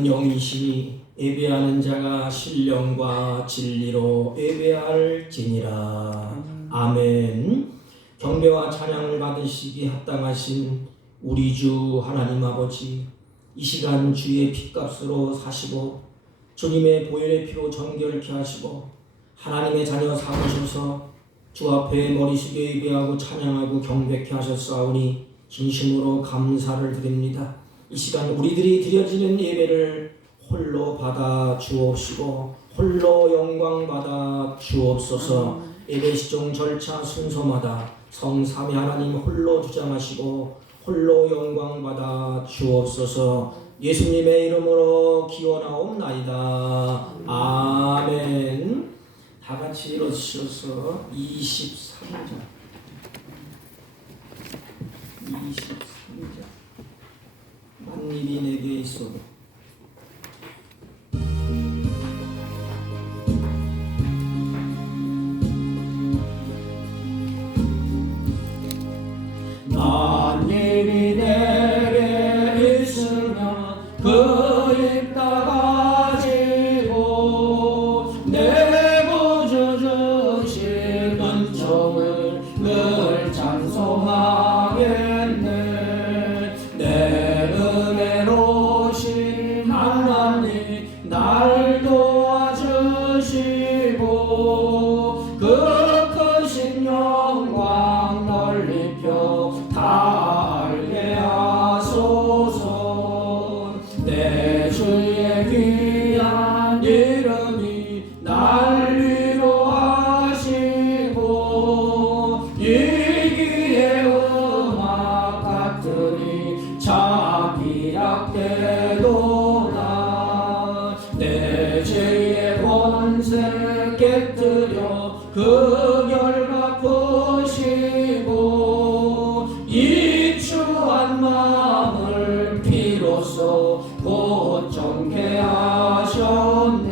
예배는 영이시니 예배하는 자가 신령과 진리로 예배할지니라. 아멘. 경배와 찬양을 받으시기 합당하신 우리 주 하나님 아버지, 이 시간 주의 핏값으로 사시고 주님의 보혈의 피로 정결케 하시고 하나님의 자녀 삼으셔서 주 앞에 머리 숙여 예배하고 찬양하고 경배케 하셨사오니 진심으로 감사를 드립니다. 이 시간 우리들이 드려지는 예배를 홀로 받아 주옵시고 홀로 영광 받아 주옵소서. 예배 시종 절차 순서마다 성삼위 하나님 홀로 주장하시고 홀로 영광 받아 주옵소서. 예수님의 이름으로 기원하옵나이다. 아멘. 다 같이 일어서셔서 23장 23장 만일이 내게 있어도 만일이 내게 있으면 그 입 닫아지고 내 구주 주신 은총을 늘 찬송하겠네. 내 은혜로우신 하나님 날 도와주시고 그 크신 영광 널리 펴 다 알게 하소서. 내 주의 귀한 이름이 날 위로하시고 이기의 음악 같으니 자기 약대도다. 내 죄의 권세 깨뜨려 그 결과 푸시고 이추한 마음을 비로소 곧 정케 하셨네.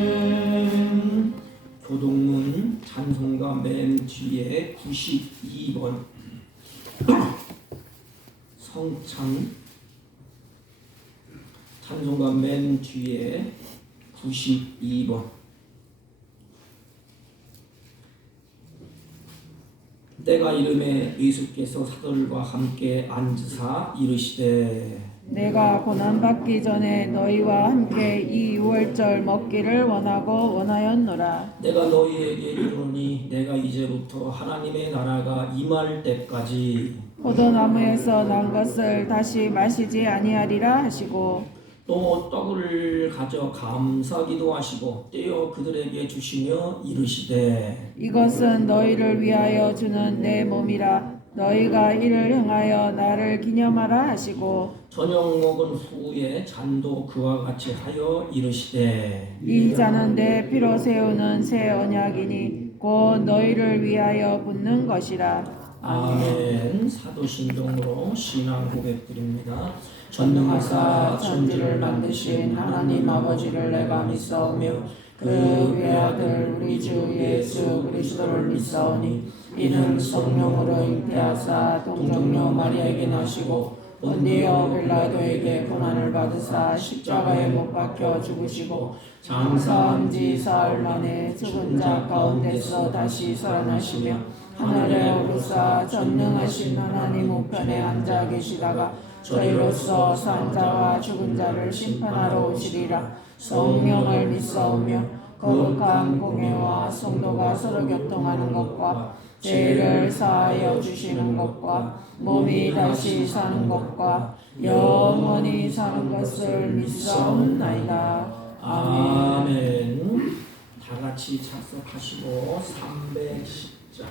아멘. 교동문 찬송가 맨 뒤에 92번 성찬 찬송가 맨 뒤에 92번 때가 이름에 예수께서 사도들과 함께 앉으사 이르시되 내가 고난받기 전에 너희와 함께 이 유월절 먹기를 원하였노라. 내가 너희에게 이르노니 내가 이제부터 하나님의 나라가 임할 때까지 포도나무에서 난 것을 다시 마시지 아니하리라 하시고 또 떡을 가져 감사기도 하시고 떼어 그들에게 주시며 이르시되 이것은 너희를 위하여 주는 내 몸이라. 너희가 이를 행하여 나를 기념하라 하시고 저녁 먹은 후에 잔도 그와 같이 하여 이르시되 이 잔은 내 피로 세우는 새 언약이니 곧 너희를 위하여 붓는 것이라. 아멘. 사도신경으로 신앙 고백드립니다. 전능하사 천지를 만드신 하나님 아버지를 내가 믿사오며 그 외아들 우리 주 예수 그리스도를 믿사오니 이는 성령으로 잉태하사 동정녀 마리아에게 나시고 본디오 빌라도에게 고난을 받으사 십자가에 못 박혀 죽으시고 장사한 지 사흘 만에 죽은 자 가운데서 다시 살아나시며 하늘에 오르사 전능하신 하나님 우편에 앉아 계시다가 저희로서 산 자와 죽은 자를 심판하러 오시리라. 성령을 믿사오며 거룩한 공회와 성도가 서로 교통하는 것과 죄를 사하여 주시는 것과 몸이 다시 사는 것과 영원히 사는 것을 믿사옵나이다. 아멘. 다 같이 작성하시고 310장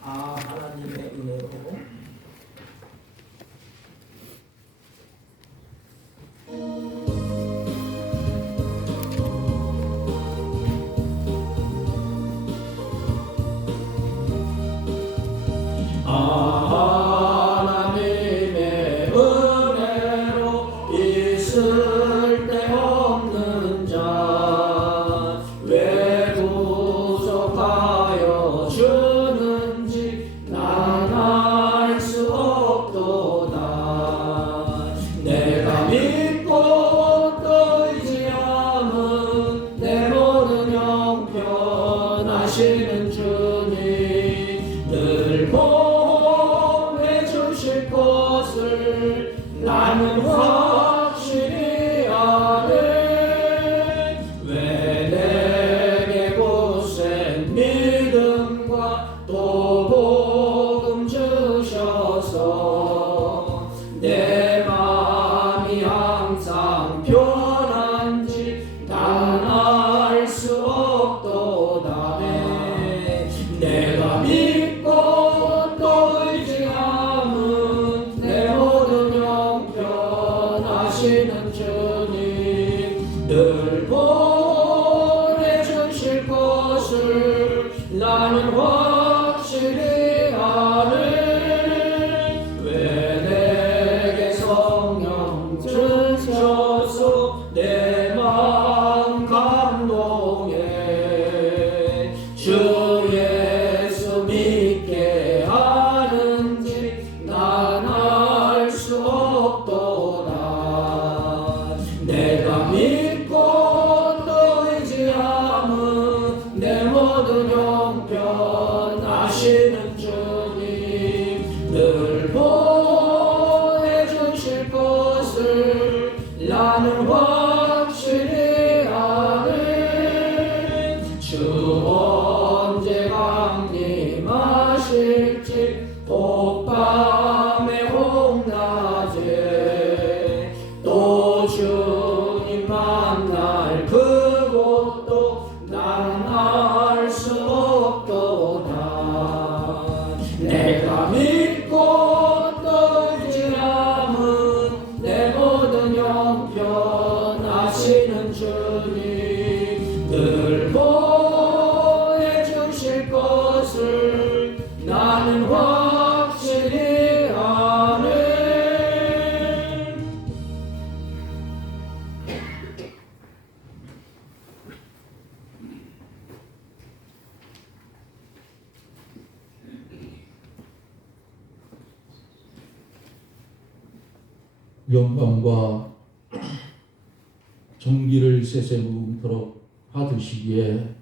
하나님의 은혜로 하나님의 은혜로 있을 때 없는 자 왜 구속하여 주는지 난 것을 나는 확실히 아네. 왜 내게 굳센 믿음과 또 복음 주셔서 내 마음이 항상 편한지 난 알 수 없도다네. 내가 믿고 또 의지함은 내 모든 형편하시는 주님 늘 보내주실 것을 나는 확실히 아네. 왜 내게 성령 주셔서 내 마음 감동해 주 예수 믿게 하는지 난 알 수 없도다. 내가 믿고 또 의지함은 내 모든 형편 아시는 주님 늘 보내주실 것을 나는 확실히 아네. 주 언제 강림하실지 혹밤에 혹낮에 또 주님 만날 그곳도 난 알 수 없도다. 내가 믿고 또 의지함은 내 모든 형편 아시는 주님 늘 보내주실 것을 나는 확실히 아네. 영광과 존귀를 세세무궁토록 받으시기에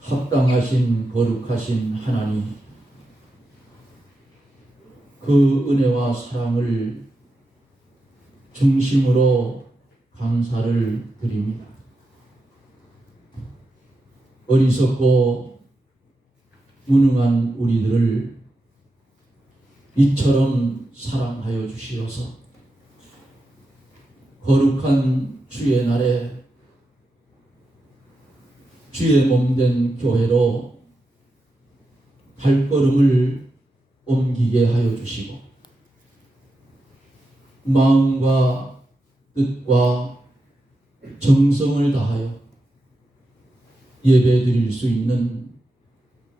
합당하신 거룩하신 하나님, 그 은혜와 사랑을 중심으로 감사를 드립니다. 어리석고 무능한 우리들을 이처럼 사랑하여 주시어서 거룩한 주의 날에 주의 몸된 교회로 발걸음을 옮기게 하여 주시고 마음과 뜻과 정성을 다하여 예배 드릴 수 있는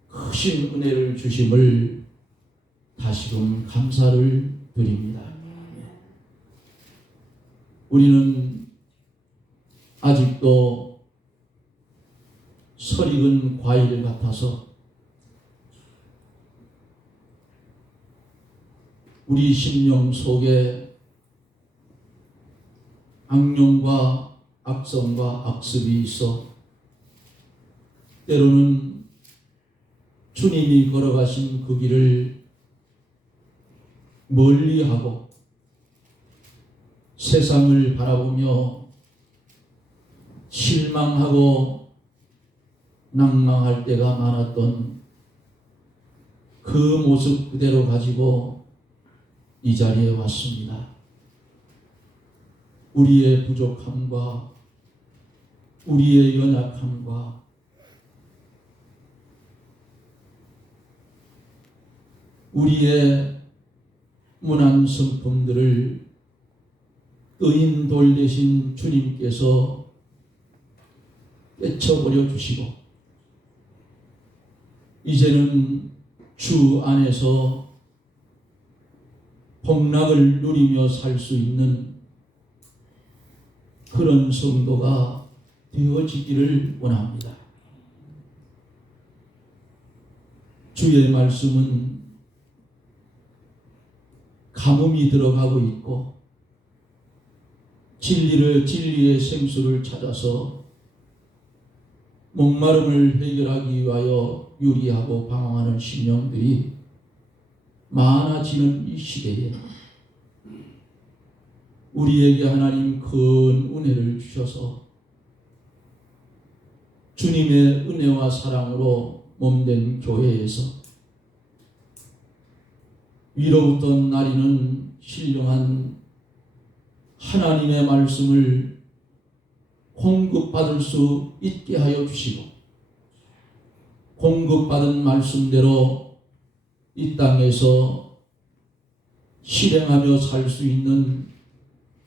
크신 은혜를 주심을 다시금 감사를 드립니다. 우리는 아직도 설익은 과일 같아서 우리 심령 속에 악령과 악성과 악습이 있어 때로는 주님이 걸어가신 그 길을 멀리하고 세상을 바라보며 실망하고 낭망할 때가 많았던 그 모습 그대로 가지고 이 자리에 왔습니다. 우리의 부족함과 우리의 연약함과 우리의 문안 성품들을 의인 돌 대신 주님께서 떼쳐버려 주시고 이제는 주 안에서 복락을 누리며 살 수 있는 그런 성도가 되어지기를 원합니다. 주의 말씀은 가뭄이 들어가고 있고 진리의 생수를 찾아서 목마름을 해결하기 위하여 유리하고 방황하는 심령들이 많아지는 이 시대에 우리에게 하나님 큰 은혜를 주셔서 주님의 은혜와 사랑으로 몸된 교회에서 위로부터 나리는 신령한 하나님의 말씀을 공급받을 수 있게 하여 주시고, 공급받은 말씀대로 이 땅에서 실행하며 살 수 있는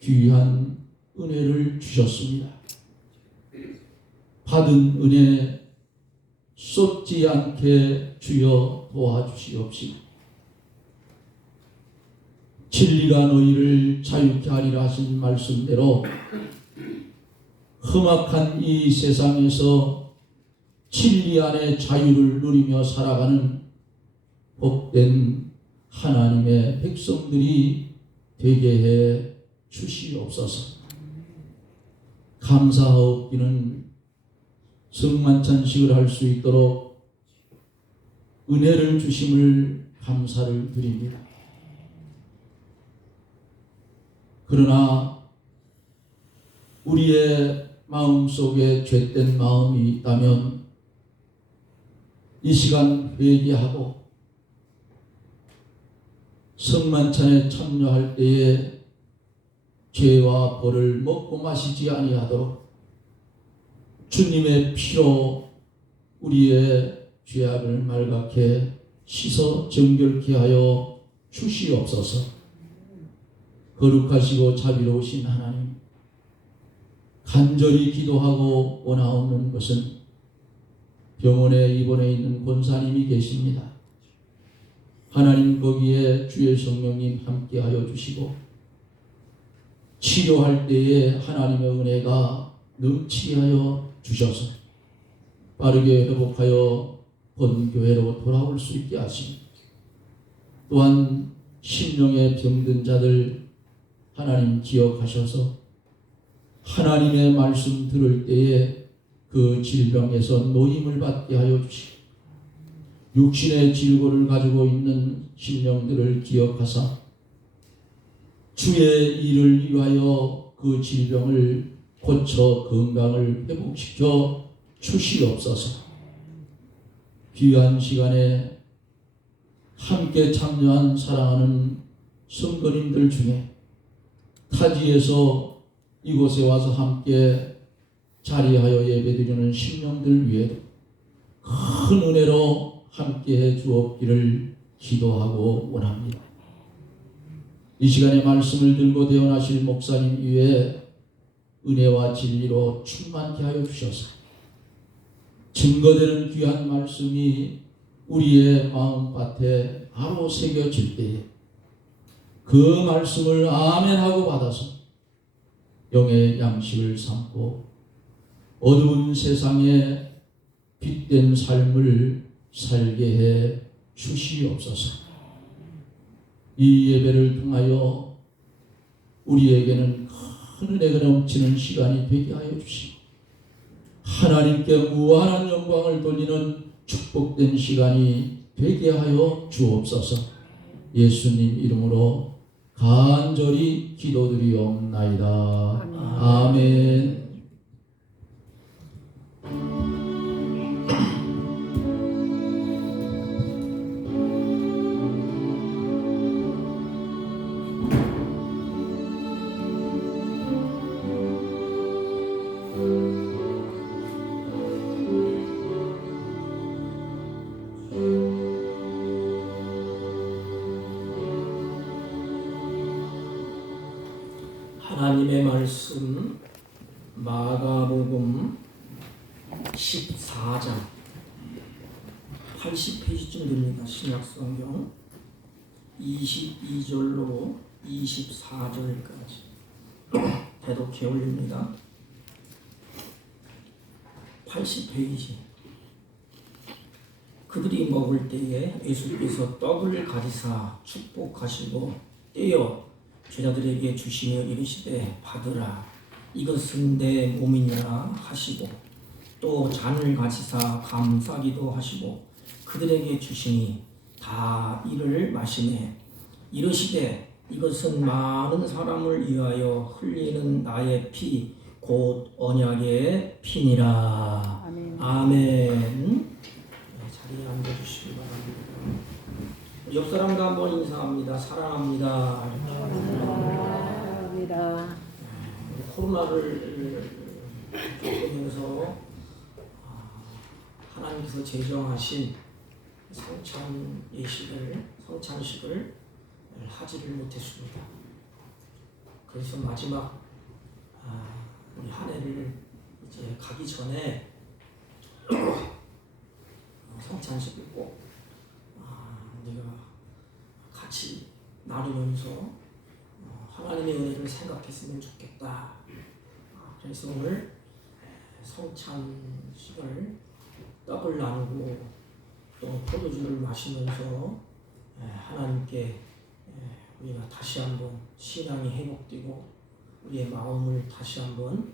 귀한 은혜를 주셨습니다. 받은 은혜 쏟지 않게 주여 도와주시옵시고, 진리가 너희를 자유케 하리라 하신 말씀대로 험악한 이 세상에서 진리 안에 자유를 누리며 살아가는 복된 하나님의 백성들이 되게 해 주시옵소서. 감사하옵기는 성만찬식을 할 수 있도록 은혜를 주심을 감사를 드립니다. 그러나 우리의 마음속에 죄된 마음이 있다면 이 시간 회개하고 성만찬에 참여할 때에 죄와 벌을 먹고 마시지 아니하도록 주님의 피로 우리의 죄악을 말갛게 씻어 정결케 하여 주시옵소서. 거룩하시고 자비로우신 하나님, 간절히 기도하고 원하옵는 것은 병원에 입원해 있는 권사님이 계십니다. 하나님 거기에 주의 성령님 함께하여 주시고 치료할 때에 하나님의 은혜가 넘치게 하여 주셔서 빠르게 회복하여 본교회로 돌아올 수 있게 하시고, 또한 심령에 병든 자들 하나님 기억하셔서 하나님의 말씀 들을 때에 그 질병에서 노임을 받게 하여 주시고, 육신의 질고를 가지고 있는 심령들을 기억하사 주의 일을 위하여 그 질병을 고쳐 건강을 회복시켜 주시옵소서. 귀한 시간에 함께 참여한 사랑하는 성도님들 중에 타지에서 이곳에 와서 함께 자리하여 예배드리는 심령들 위에도 큰 은혜로 함께해 주옵기를 기도하고 원합니다. 이 시간에 말씀을 들고 대언하실 목사님 위에 은혜와 진리로 충만케 하여 주셔서 증거되는 귀한 말씀이 우리의 마음밭에 바로 새겨질 때에 그 말씀을 아멘하고 받아서 영의 양식을 삼고 어두운 세상에 빛된 삶을 살게 해 주시옵소서. 이 예배를 통하여 우리에게는 큰 은혜가 넘치는 시간이 되게 하여 주시고 하나님께 무한한 영광을 돌리는 축복된 시간이 되게 하여 주옵소서. 예수님 이름으로 간절히 기도드리옵나이다. 아멘. 하나님의 말씀 마가복음 14장 80페이지쯤 됩니다. 신약성경 22절로 24절까지 대독해 올립니다. 80페이지. 그들이 먹을 때에 예수께서 떡을 가지사 축복하시고 떼어 제자들에게 주시며 이르시되 받으라 이것은 내 몸이니라 하시고 또 잔을 가지사 감사기도 하시고 그들에게 주시니 다 이를 마시매 이르시되 이것은 많은 사람을 위하여 흘리는 나의 피 곧 언약의 피니라. 아멘. 아멘. 자리에 앉아주시기 바랍니다. 옆 사람과 한번 인사합니다. 사랑합니다. 감사합니다. 코로나를 겪으면서 하나님께서 제정하신 성찬식을 하지를 못했습니다. 그래서 마지막 우리 한 해를 이제 가기 전에 성찬식을 꼭 우리가 같이 나누면서 하나님의 은혜를 생각했으면 좋겠다. 그래서 오늘 성찬식을 떡을 나누고 또 포도주를 마시면서 하나님께 우리가 다시 한번 신앙이 회복되고 우리의 마음을 다시 한번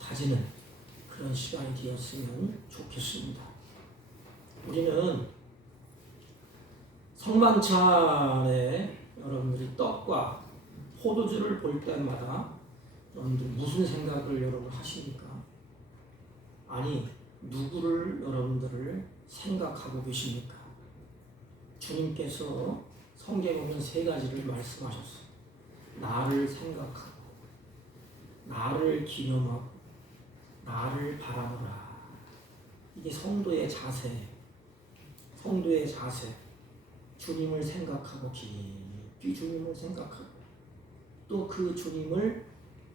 다지는 그런 시간이 되었으면 좋겠습니다. 우리는 성만찬에 여러분들이 떡과 포도주를 볼 때마다 여러분들 무슨 생각을 여러분 하십니까? 아니, 누구를 여러분들을 생각하고 계십니까? 주님께서 성경에 보면 세 가지를 말씀하셨어요. 나를 생각하고, 나를 기념하고, 나를 바라보라. 이게 성도의 자세. 성도의 자세. 주님을 생각하고 깊이 주님을 생각하고 또 그 주님을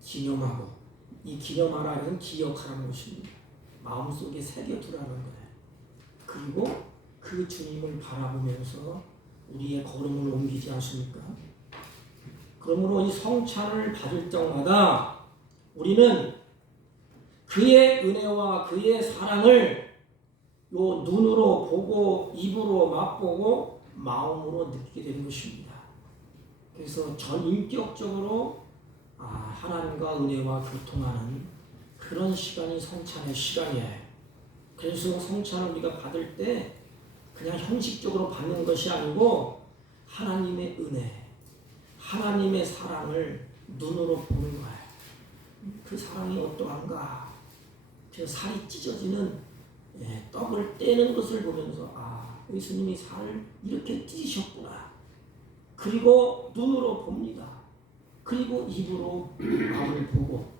기념하고, 이 기념하라는 기억하라는 것입니다. 마음속에 새겨두라는 거예요. 그리고 그 주님을 바라보면서 우리의 걸음을 옮기지 않습니까? 그러므로 이 성찬을 받을 때마다 우리는 그의 은혜와 그의 사랑을 요 눈으로 보고 입으로 맛보고 마음으로 느끼게 되는 것입니다. 그래서 전인격적으로 하나님과 은혜와 교통하는 그런 시간이 성찬의 시간이에요. 그래서 성찬을 우리가 받을 때 그냥 형식적으로 받는 것이 아니고 하나님의 은혜, 하나님의 사랑을 눈으로 보는 거예요. 그 사랑이 어떠한가? 그 살이 찢어지는 떡을 떼는 것을 보면서 예수님이 살을 이렇게 찢으셨구나. 그리고 눈으로 봅니다. 그리고 입으로 마음을 보고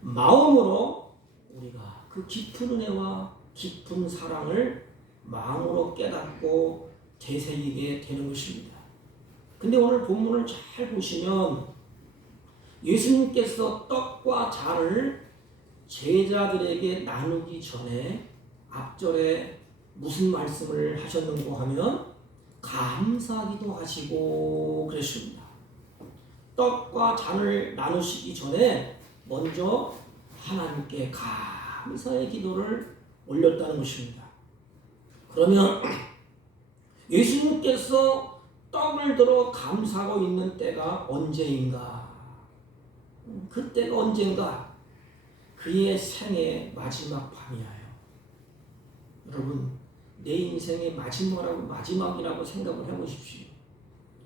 마음으로 우리가 그 깊은 은혜와 깊은 사랑을 마음으로 깨닫고 되새기게 되는 것입니다. 근데 오늘 본문을 잘 보시면 예수님께서 떡과 잔을 제자들에게 나누기 전에 앞절에 무슨 말씀을 하셨는고 하면 감사기도 하시고 그랬습니다. 떡과 잔을 나누시기 전에 먼저 하나님께 감사의 기도를 올렸다는 것입니다. 그러면 예수님께서 떡을 들어 감사하고 있는 때가 언제인가? 그때가 언젠가? 그의 생의 마지막 밤이에요. 여러분, 내 인생의 마지막이라고 생각을 해보십시오.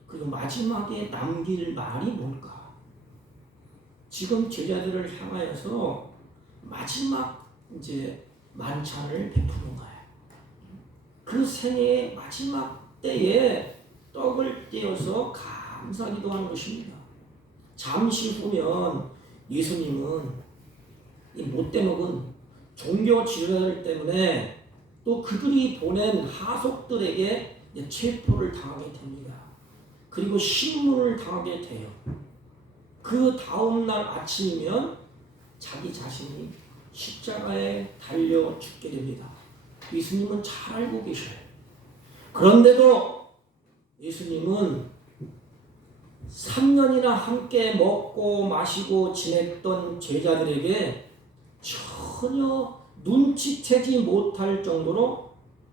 그리고 마지막에 남길 말이 뭘까? 지금 제자들을 향하여서 마지막 이제 만찬을 베푸는 거예요. 그 생애의 마지막 때에 떡을 떼어서 감사기도 하는 것입니다. 잠시 후면 예수님은 이 못돼 먹은 종교 지도자들 때문에 또 그들이 보낸 하속들에게 체포를 당하게 됩니다. 그리고 신문을 당하게 돼요. 그 다음날 아침이면 자기 자신이 십자가에 달려 죽게 됩니다. 예수님은 잘 알고 계셔요. 그런데도 예수님은 3년이나 함께 먹고 마시고 지냈던 제자들에게 전혀 눈치채지 못할 정도로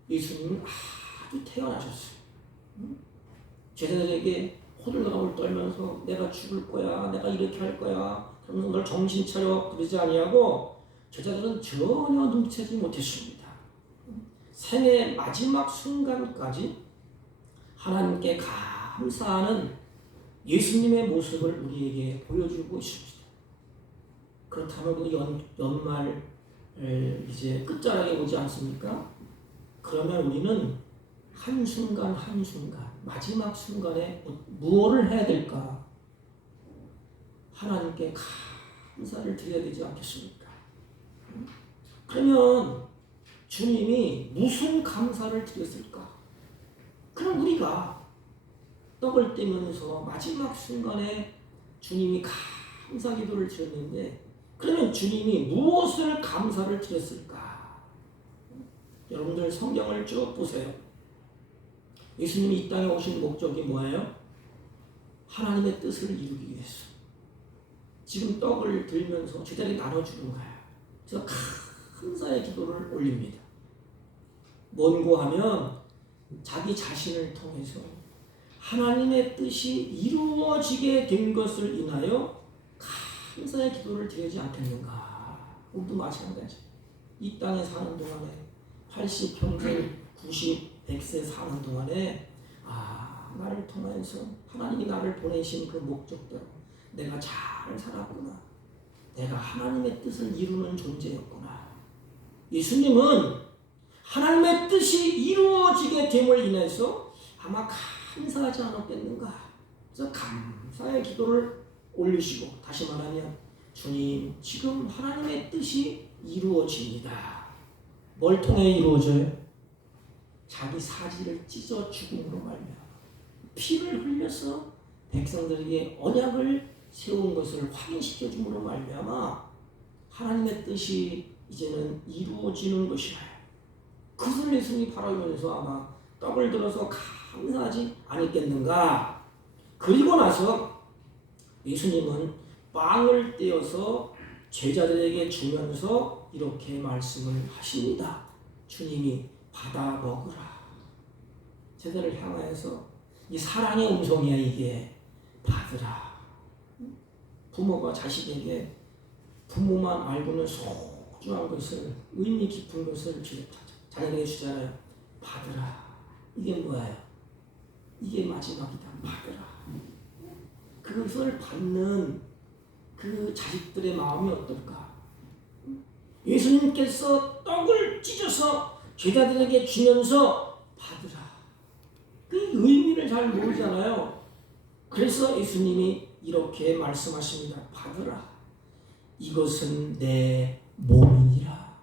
예수님은 아주 태어나셨어요. 제자들에게 호들갑을 떨면서 내가 죽을 거야, 내가 이렇게 할 거야, 그러면서 널 정신 차려 그러지 아니하고 제자들은 전혀 눈치채지 못했습니다. 생의 마지막 순간까지 하나님께 감사하는 예수님의 모습을 우리에게 보여주고 있습니다. 그렇다면 그 연말 이제 끝자락에 오지 않습니까? 그러면 우리는 한순간 한순간 마지막 순간에 무엇을 해야 될까? 하나님께 감사를 드려야 되지 않겠습니까? 그러면 주님이 무슨 감사를 드렸을까? 그럼 우리가 떡을 떼면서 마지막 순간에 주님이 감사 기도를 드렸는데 그러면 주님이 무엇을 감사를 드렸을까? 여러분들 성경을 쭉 보세요. 예수님이 이 땅에 오신 목적이 뭐예요? 하나님의 뜻을 이루기 위해서. 지금 떡을 들면서 제자리 나눠주는 거예요. 그래서 감사의 기도를 올립니다. 뭔고 하면 자기 자신을 통해서 하나님의 뜻이 이루어지게 된 것을 인하여 감사의 기도를 드리지 않겠는가. 우리도 마찬가지. 이 땅에 사는 동안에 80평생 90, 100세 사는 동안에 나를 통해서 하나님이 나를 보내신 그 목적대로 내가 잘 살았구나. 내가 하나님의 뜻을 이루는 존재였구나. 예수님은 하나님의 뜻이 이루어지게 됨을 인해서 아마 감사하지 않았겠는가. 그래서 감사의 기도를 올리시고 다시 말하면 주님 지금 하나님의 뜻이 이루어집니다. 뭘 통해 이루어져요? 자기 사지를 찢어 죽음으로 말미암아 피를 흘려서 백성들에게 언약을 세운 것을 확인시켜 줌으로 말미암아 하나님의 뜻이 이제는 이루어지는 것이라. 그것을 예수님이 바라보면서 아마 떡을 들어서 감사하지 않았겠는가. 그리고 나서 예수님은 빵을 떼어서 제자들에게 주면서 이렇게 말씀을 하십니다. 주님이 받아 먹으라. 제자를 향하여서 이 사랑의 음성이야. 이게 받으라. 부모가 자식에게 부모만 알고는 소중한 것을 의미 깊은 것을 자녀에게 주잖아요. 받으라. 이게 뭐예요? 이게 마지막이다. 받으라. 그것을 받는 그 자식들의 마음이 어떨까? 예수님께서 떡을 찢어서 제자들에게 주면서 받으라. 그 의미를 잘 모르잖아요. 그래서 예수님이 이렇게 말씀하십니다. 받으라. 이것은 내 몸이니라.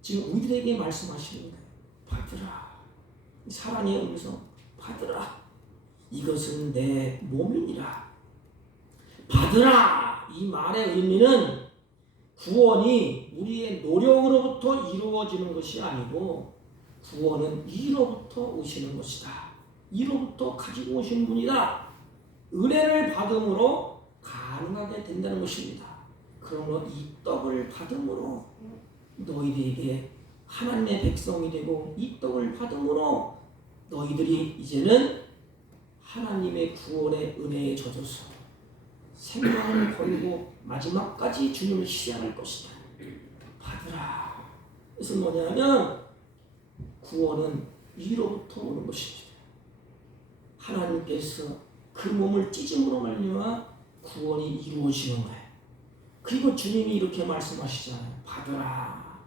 지금 우리들에게 말씀하시는 거예요. 받으라. 사랑의 음성 받으라. 이것은 내 몸이니라. 받으라. 이 말의 의미는 구원이 우리의 노력으로부터 이루어지는 것이 아니고 구원은 이로부터 오시는 것이다. 이로부터 가지고 오신 분이다. 은혜를 받음으로 가능하게 된다는 것입니다. 그러므로 이 떡을 받음으로 너희들에게 하나님의 백성이 되고 이 떡을 받음으로 너희들이 이제는 하나님의 구원의 은혜에 젖어서 생명을 걸고 마지막까지 주님을 시행할 것이다. 받으라. 그래서 뭐냐면 구원은 위로부터 오는 것입니다. 하나님께서 그 몸을 찢음으로 말미암아 구원이 이루어지는 거예요. 그리고 주님이 이렇게 말씀하시잖아요. 받으라.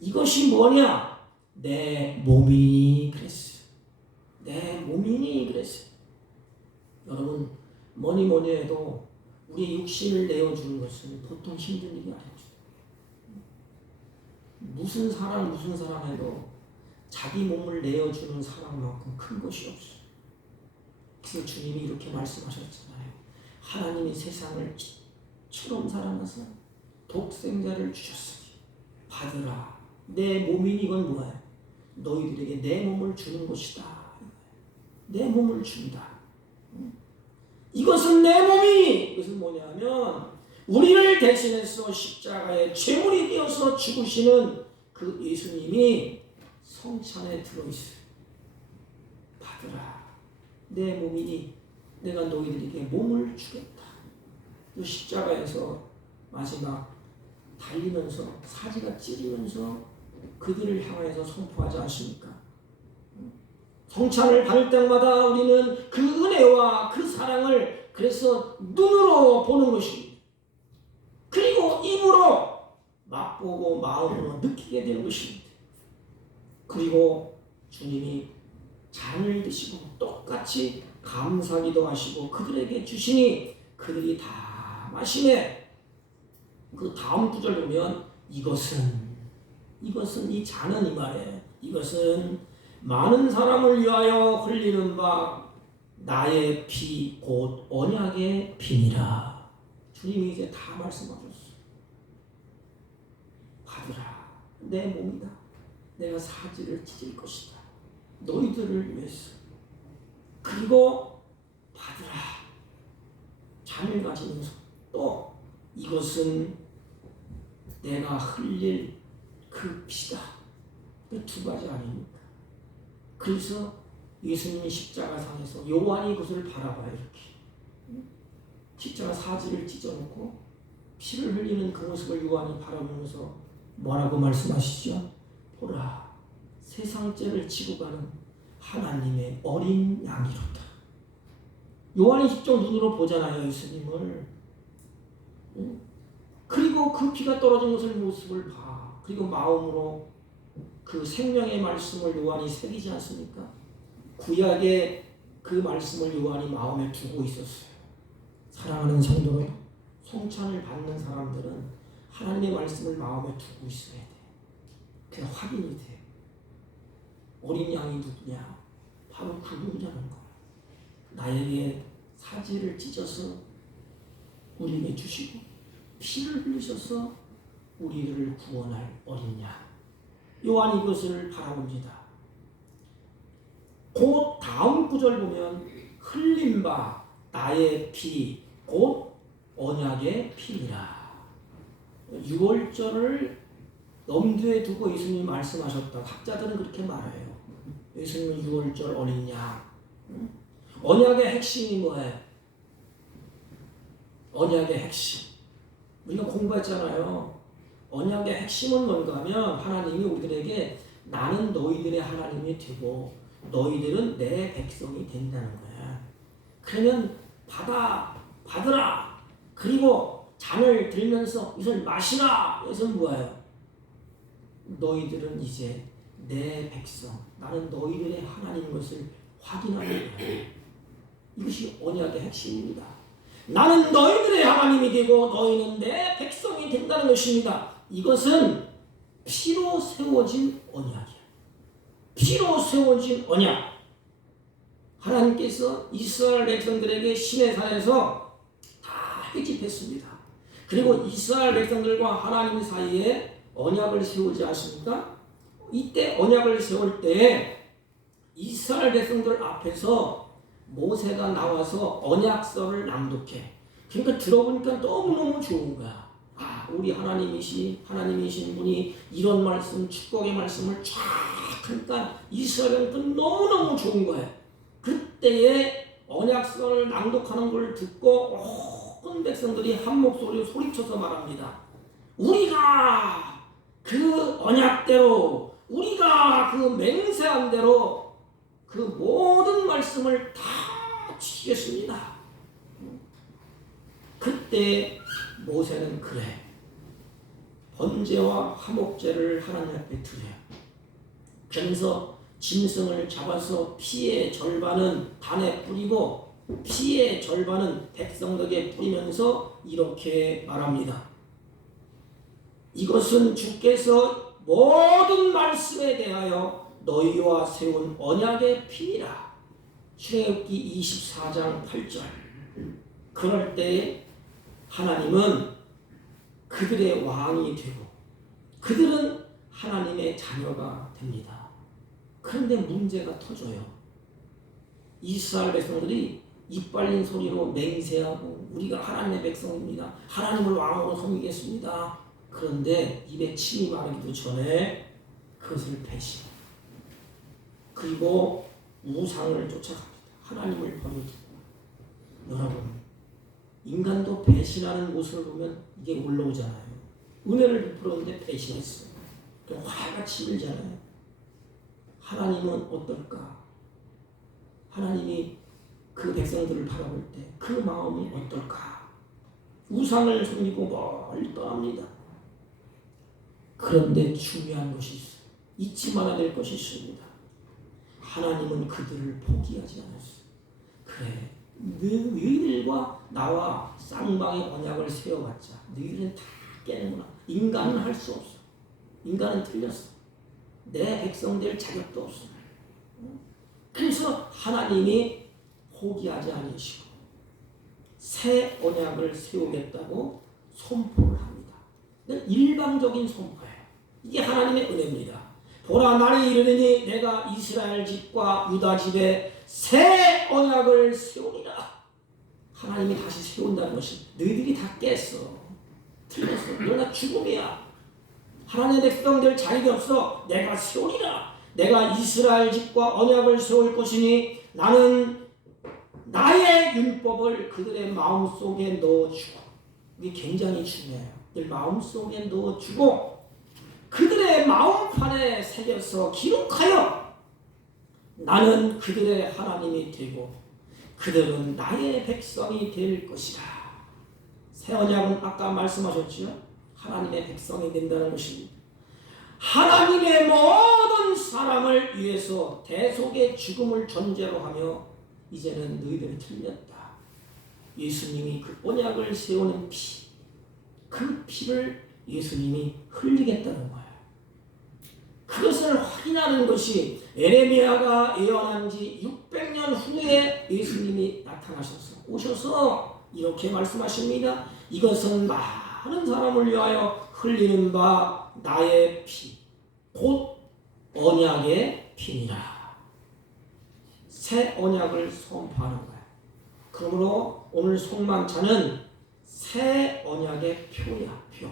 이것이 뭐냐? 내 몸이니 그랬어요. 내 몸이니 그랬어요. 여러분 뭐니 해도 우리의 육신을 내어주는 것은 보통 힘든 일이 아닙니다. 무슨 사람 해도 자기 몸을 내어주는 사랑만큼 큰 것이 없어요. 그래서 주님이 이렇게 말씀하셨잖아요. 하나님이 세상을 처럼 사랑하사 독생자를 주셨으니 받으라. 내 몸이니 이건 뭐예요? 너희들에게 내 몸을 주는 것이다. 내 몸을 준다. 이것은 내 몸이. 이것은 뭐냐면 우리를 대신해서 십자가에 제물이 되어서 죽으시는 그 예수님이 성찬에 들어있어요. 받으라. 내 몸이니 내가 너희들에게 몸을 주겠다. 또 십자가에서 마지막 달리면서 사지가 찢으면서 그들을 향하여서 선포하지 않습니까? 성찬을 받을 때마다 우리는 그 은혜와 그 사랑을 그래서 눈으로 보는 것입니다. 그리고 입으로 맛보고 마음으로 느끼게 되는 것입니다. 그리고 주님이 잔을 드시고 똑같이 감사기도 하시고 그들에게 주시니 그들이 다 마시네. 그 다음 구절 보면 이것은 이 잔은 이 말이에요. 이것은 많은 사람을 위하여 흘리는 바 나의 피 곧 언약의 피니라. 주님이 이제 다 말씀하셨어요. 받으라. 내 몸이다. 내가 사지를 찢을 것이다. 너희들을 위해서. 그리고 받으라. 잔을 가지면서 또 이것은 내가 흘릴 그 피다. 그 두 가지 아닙니까? 그래서 예수님이 십자가상에서 요한이 그것을 바라봐요. 이렇게 십자가 사지를 찢어놓고 피를 흘리는 그 모습을 요한이 바라보면서 뭐라고 말씀하시죠? 보라, 세상 죄를 지고 가는 하나님의 어린 양이로다. 요한이 직접 눈으로 보잖아요, 예수님을. 그리고 그 피가 떨어진 것을 모습을 봐. 그리고 마음으로 그 생명의 말씀을 요한이 새기지 않습니까? 구약의 그 말씀을 요한이 마음에 두고 있었어요. 사랑하는 성도로 성찬을 받는 사람들은 하나님의 말씀을 마음에 두고 있어야 돼. 그게 확인이 돼. 어린 양이 누구냐? 바로 그분이라는 거야. 나에게 사지를 찢어서 우리에게 주시고 피를 흘리셔서 우리를 구원할 어린 양. 요한이 이것을 바라봅니다. 곧 다음 구절 보면 흘린 바 나의 피 곧 언약의 피니라. 6월절을 염두에 두고 예수님이 말씀하셨다. 학자들은 그렇게 말해요. 예수님은 6월절 어린 양. 언약의 핵심이 뭐예요? 언약의 핵심. 우리가 공부했잖아요. 언약의 핵심은 뭔가 하면 하나님이 우리들에게 나는 너희들의 하나님이 되고 너희들은 내 백성이 된다는 거야. 그러면 받으라. 그리고 잔을 들면서 이것을 마시라. 이것은 뭐예요? 너희들은 이제 내 백성, 나는 너희들의 하나님인 것을 확인하는 거예요. 이것이 언약의 핵심입니다. 나는 너희들의 하나님이 되고 너희는 내 백성이 된다는 것입니다. 이것은 피로 세워진 언약이야. 피로 세워진 언약. 하나님께서 이스라엘 백성들에게 시내산에서 다 회집했습니다. 그리고 이스라엘 백성들과 하나님 사이에 언약을 세우지 않습니까? 이때 언약을 세울 때 이스라엘 백성들 앞에서 모세가 나와서 언약서를 낭독해. 그러니까 들어보니까 너무너무 좋은 거야. 우리 하나님이신 분이 이런 말씀, 축복의 말씀을 쫙 하니까 이스라엘은 너무너무 좋은 거예요. 그때에 언약서를 낭독하는 걸 듣고 온 백성들이 한 목소리로 소리쳐서 말합니다. 우리가 그 언약대로, 우리가 그 맹세한 대로 그 모든 말씀을 다 지키겠습니다. 그때 모세는 그래. 번제와 화목제를 하나님 앞에 드려. 그러면서 짐승을 잡아서 피의 절반은 단에 뿌리고 피의 절반은 백성들에게 뿌리면서 이렇게 말합니다. 이것은 주께서 모든 말씀에 대하여 너희와 세운 언약의 피니라. 출애굽기 24장 8절. 그럴 때 하나님은 그들의 왕이 되고 그들은 하나님의 자녀가 됩니다. 그런데 문제가 터져요. 이스라엘 백성들이 입 벌린 소리로 맹세하고 우리가 하나님의 백성입니다. 하나님을 왕으로 섬기겠습니다. 그런데 입에 침이 마르기도 전에 그것을 배신. 그리고 우상을 쫓아갑니다. 하나님을 버려두고. 여러분, 인간도 배신하는 모습을 보면 이게 올라오잖아요. 은혜를 베풀었는데 배신했어요. 그럼 화가 치밀잖아요. 하나님은 어떨까? 하나님이 그 백성들을 바라볼 때 그 마음이 어떨까? 우상을 섬기고 멀리 떠납니다. 그런데 중요한 것이 있어요. 잊지 말아야 될 것이 있습니다. 하나님은 그들을 포기하지 않았어요. 그래, 너희들과 나와 쌍방의 언약을 세워봤자 너희들은 다 깨는구나. 인간은 할 수 없어. 인간은 틀렸어. 내 백성 될 자격도 없어. 그래서 하나님이 포기하지 않으시고 새 언약을 세우겠다고 선포를 합니다. 일방적인 선포예요. 이게 하나님의 은혜입니다. 보라, 날이 이르리니 내가 이스라엘 집과 유다 집에 새 언약을 세우리라. 하나님이 다시 세운다는 것이 너희들이 다 깼어. 틀렸어. 너나 죽음이야. 하나님의 백성들 자격이 없어. 내가 세우리라. 내가 이스라엘 집과 언약을 세울 것이니 나는 나의 율법을 그들의 마음속에 넣어주고, 이게 굉장히 중요해요. 늘 마음속에 넣어주고 그들의 마음판에 새겨서 기록하여 나는 그들의 하나님이 되고 그들은 나의 백성이 될 것이다. 새 언약은 아까 말씀하셨죠? 하나님의 백성이 된다는 것입니다. 하나님의 모든 사람을 위해서 대속의 죽음을 전제로 하며 이제는 너희들이 틀렸다. 예수님이 그 언약을 세우는 피, 그 피를 예수님이 흘리겠다는 거예요. 그것을 확인하는 것이 에레미야가 예언한 지 600년 후에 예수님이 나타나셔서 오셔서 이렇게 말씀하십니다. 이것은 많은 사람을 위하여 흘리는 바 나의 피, 곧 언약의 피니라. 새 언약을 선포하는 거예요. 그러므로 오늘 송만찬은 새 언약의 표야, 표.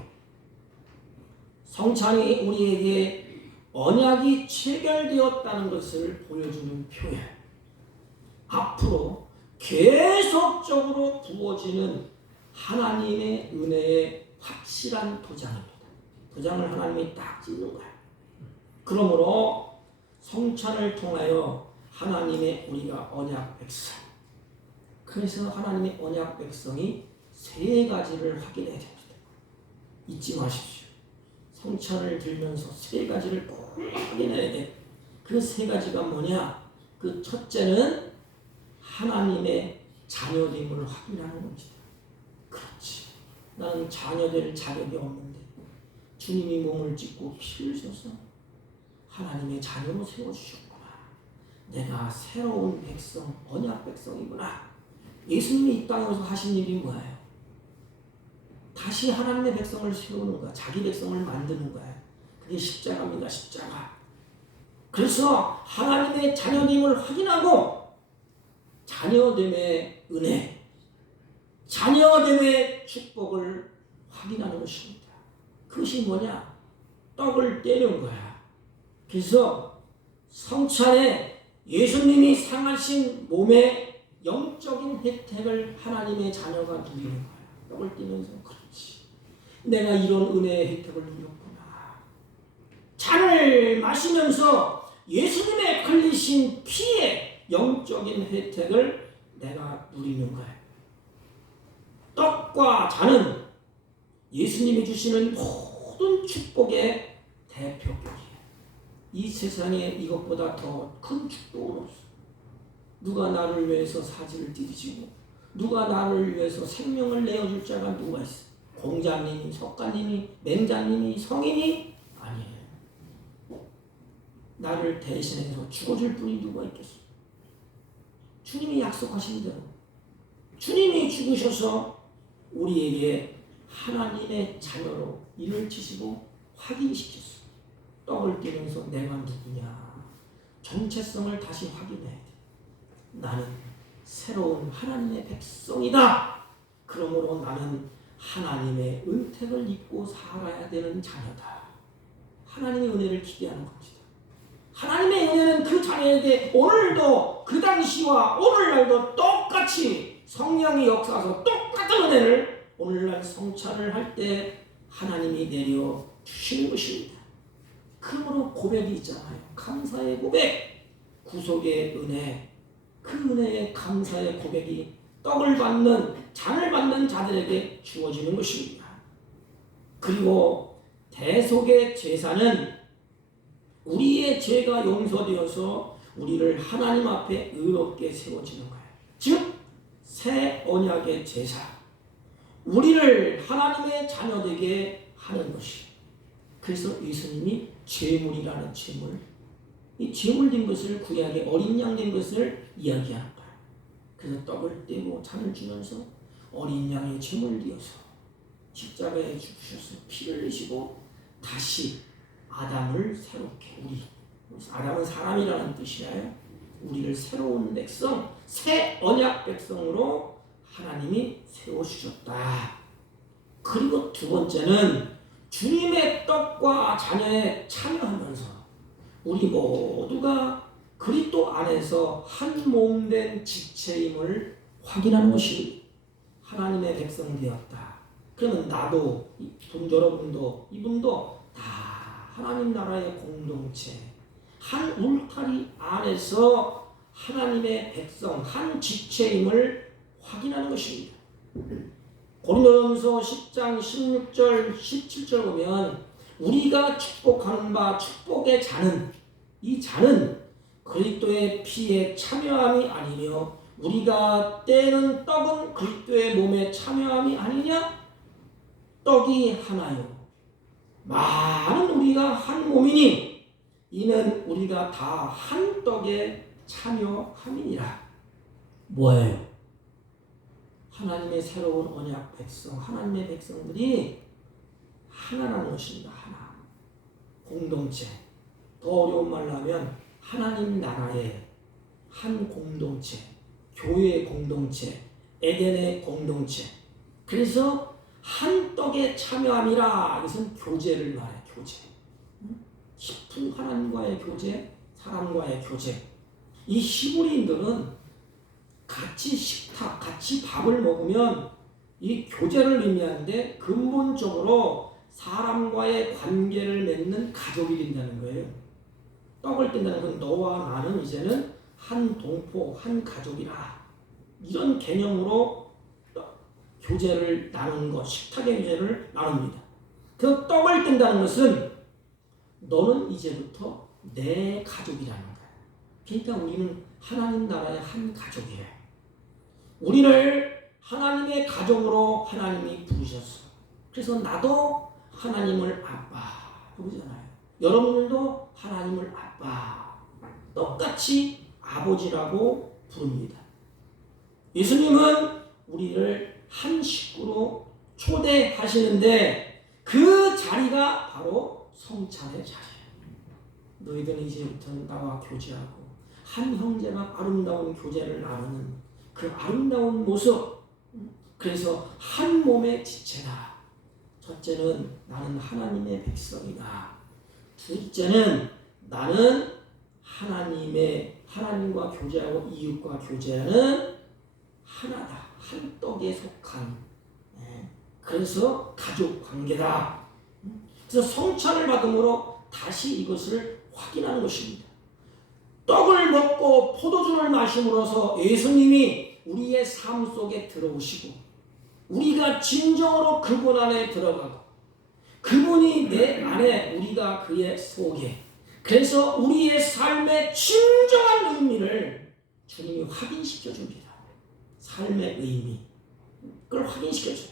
성찬이 우리에게 언약이 체결되었다는 것을 보여주는 표예요. 앞으로 계속적으로 부어지는 하나님의 은혜의 확실한 도장입니다. 도장을 하나님이 딱 찍는 거예요. 그러므로 성찬을 통하여 하나님의 우리가 언약 백성. 그래서 하나님의 언약 백성이 세 가지를 확인해야 됩니다. 잊지 마십시오. 성찬을 들면서 세 가지를 꼭 확인해야 돼. 그 세 가지가 뭐냐? 그 첫째는 하나님의 자녀됨을 확인하는 겁니다. 그렇지. 나는 자녀될 자격이 없는데 주님이 몸을 찢고 피를 흘려서 하나님의 자녀로 세워주셨구나. 내가 새로운 백성, 언약 백성이구나. 예수님이 이 땅에 와서 하신 일이 뭐예요? 다시 하나님의 백성을 세우는 거야. 자기 백성을 만드는 거야. 그게 십자가입니다. 십자가. 그래서 하나님의 자녀됨을 확인하고 자녀됨의 은혜, 자녀됨의 축복을 확인하는 것입니다. 그것이 뭐냐? 떡을 떼는 거야. 그래서 성찬에 예수님이 상하신 몸의 영적인 혜택을 하나님의 자녀가 누리는 거야. 떡을 떼면서 그렇지. 내가 이런 은혜의 혜택을 누렸구나. 잔을 마시면서 예수님의 흘리신 피의 영적인 혜택을 내가 누리는 거야. 떡과 잔은 예수님이 주시는 모든 축복의 대표격이에요. 이 세상에 이것보다 더 큰 축복은 없어. 누가 나를 위해서 사지를 찢으시고 누가 나를 위해서 생명을 내어줄 자가 누가 있어? 공자님이, 석가님이, 맹자님이, 성인이? 아니에요. 나를 대신해서 죽어줄 분이 누가 있겠어? 주님이 약속하신 대로 주님이 죽으셔서 우리에게 하나님의 자녀로 이를 치시고 확인시켰어. 떡을 떼면서 내가 누구냐? 정체성을 다시 확인해야 돼. 나는 새로운 하나님의 백성이다. 그러므로 나는 하나님의 은택을 입고 살아야 되는 자녀다. 하나님의 은혜를 기대하는 겁니다. 하나님의 은혜는 그 자녀에게 오늘도 그 당시와 오늘날도 똑같이 성령이 역사하셔서 똑같은 은혜를 오늘날 성찬을 할 때 하나님이 내려 주시는 것입니다. 그러므로 고백이 있잖아요. 감사의 고백, 구속의 은혜, 그 은혜의 감사의 고백이 떡을 받는 잔을 받는 자들에게 주어지는 것입니다. 그리고 대속의 제사는 우리의 죄가 용서되어서 우리를 하나님 앞에 의롭게 세워지는 거예요. 즉 새 언약의 제사, 우리를 하나님의 자녀되게 하는 것이. 그래서 예수님이 제물이라는 제물, 이 제물된 것을 구약의 어린 양 된 것을 이야기하는 거예요. 그래서 떡을 떼고 잔을 주면서 어린 양의 제물 되어서 십자가에 죽으셔서 피를 흘리시고 다시 아담을 새롭게, 우리 아담은 사람이라는 뜻이에요. 우리를 새로운 백성, 새 언약 백성으로 하나님이 세워주셨다. 그리고 두 번째는 주님의 떡과 잔에 참여하면서 우리 모두가 그리스도 안에서 한 몸된 지체임을 확인하는 것이 하나님의 백성 되었다. 그러면 나도, 여러분도, 이분도 다 하나님 나라의 공동체, 한 울타리 안에서 하나님의 백성, 한 지체임을 확인하는 것입니다. 고린도전서 10장 16절 17절 보면 우리가 축복하는 바 축복의 잔은, 이 잔은 그리스도의 피에 참여함이 아니며 우리가 떼는 떡은 그리스도의 몸에 참여함이 아니냐? 떡이 하나요 많은 우리가 한 몸이니 이는 우리가 다 한 떡에 참여함이니라. 뭐예요? 하나님의 새로운 언약 백성, 하나님의 백성들이 하나라는 것입니다. 하나. 공동체. 더 어려운 말로 하면 하나님 나라의 한 공동체, 교회의 공동체, 에덴의 공동체. 그래서 한 떡에 참여함이라. 이것은 교제를 말해. 교제. 깊은 하나님과의 교제, 사람과의 교제. 이 히브리인들은 같이 식탁, 같이 밥을 먹으면 이 교제를 의미하는데 근본적으로 사람과의 관계를 맺는 가족이 된다는 거예요. 떡을 뜬다는 건 너와 나는 이제는 한 동포, 한 가족이라. 이런 개념으로 교제를 나누는 것, 식탁의 교제를 나눕니다. 그 떡을 뜬다는 것은 너는 이제부터 내 가족이라는 거예요. 그러니까 우리는 하나님 나라의 한 가족이에요. 우리를 하나님의 가족으로 하나님이 부르셨어. 그래서 나도 하나님을 아빠 부르잖아요. 여러분들도 하나님을 아빠, 똑같이 아버지라고 부릅니다. 예수님은 우리를 한 식구로 초대하시는데 그 자리가 바로 성찬의 자리예요. 너희들은 이제부터 나와 교제하고 한 형제가 아름다운 교제를 나누는 그 아름다운 모습. 그래서 한 몸의 지체다. 첫째는 나는 하나님의 백성이다. 둘째는 나는 하나님과 교제하고 이웃과 교제하는 하나다. 한 떡에 속한. 그래서 가족 관계다. 그래서 성찬을 받음으로 다시 이것을 확인하는 것입니다. 떡을 먹고 포도주를 마심으로써 예수님이 우리의 삶 속에 들어오시고 우리가 진정으로 그분 안에 들어가고 그분이 내 안에, 우리가 그의 속에. 그래서 우리의 삶의 진정한 의미를 주님이 확인시켜 줍니다. 삶의 의미, 그걸 확인시켜 줘요.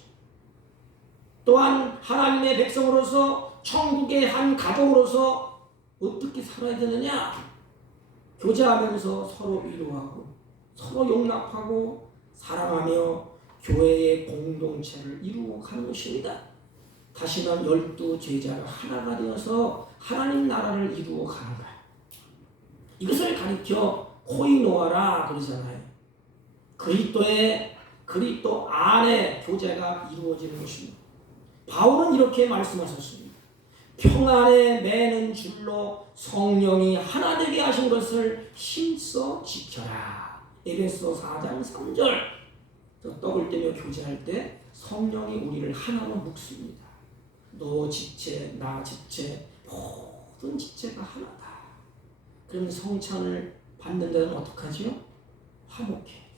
또한 하나님의 백성으로서 천국의 한 가족으로서 어떻게 살아야 되느냐? 교제하면서 서로 위로하고 서로 용납하고 사랑하며 교회의 공동체를 이루어 가는 것입니다. 다시는 12 제자가 하나가 되어서 하나님 나라를 이루어 가는 거예요. 이것을 가리켜 코이노아라 그러잖아요. 그리스도 안에 교제가 이루어지는 것입니다. 바울은 이렇게 말씀하셨습니다. 평안에 매는 줄로 성령이 하나 되게 하신 것을 힘써 지켜라. 에베소 4장 3절. 떡을 떼며 교제할 때 성령이 우리를 하나로 묶습니다. 너 지체, 나 지체, 모든 지체가 하나다. 그럼 성찬을 받는 데는 어떡하지요? 화목해야 돼.